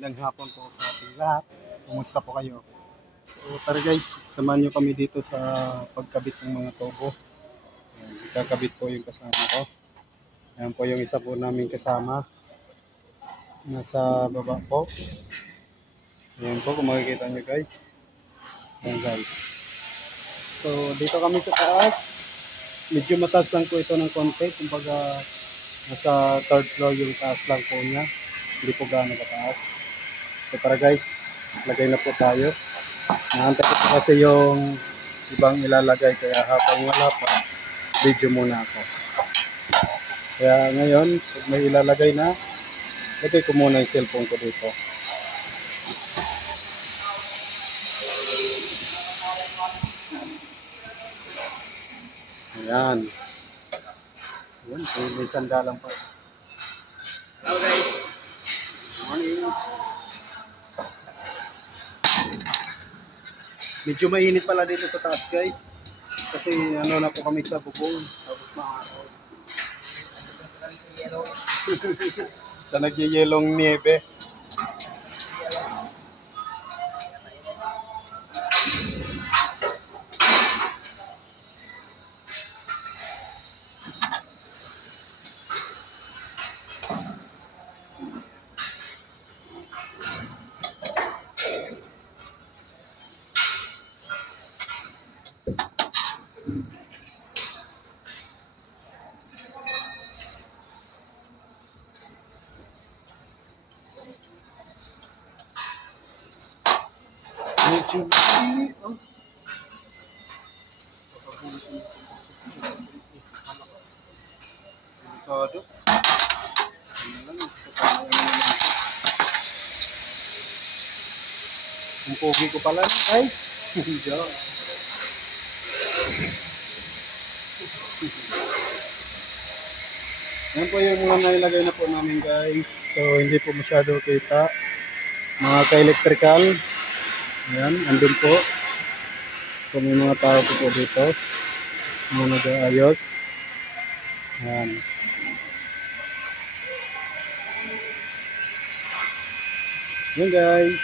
Magandang hapon po sa ating lahat. Kumusta po kayo? So tara guys, samahan nyo kami dito sa pagkabit ng mga tubo. Ayan, ikakabit po yung kasama ko. Ayan po yung isa po namin kasama. Nasa baba po. Ayan po kung makikita nyo guys. Ayan guys. So dito kami sa taas. Medyo mataas lang po ito ng konti. Kumbaga nasa third floor yung taas lang po niya. Hindi po gaano kataas. So tara guys, lagay na po tayo. Naantay ko kasi yung ibang ilalagay kaya habang wala pa, video muna ako. Kaya ngayon, pag may ilalagay na, lagay ko muna yung cellphone ko dito. Ayan. Ayan, may sandalan pa. Hello guys. Morning. Medyo mainit pala dito sa taas guys. Kasi ano na po kami sa bubong. Tapos maaraw. Sa nagyayelong niebe. Medyo mainit. Oh. Todo. Ang pogi ko pala guys. Yan po yung mga nailagay na po namin guys. So hindi po masyado kita. Mga ka-electrical. Ayan, andun po. So may mga tao po dito. Mga nag-aayos. Ayan. Yan guys.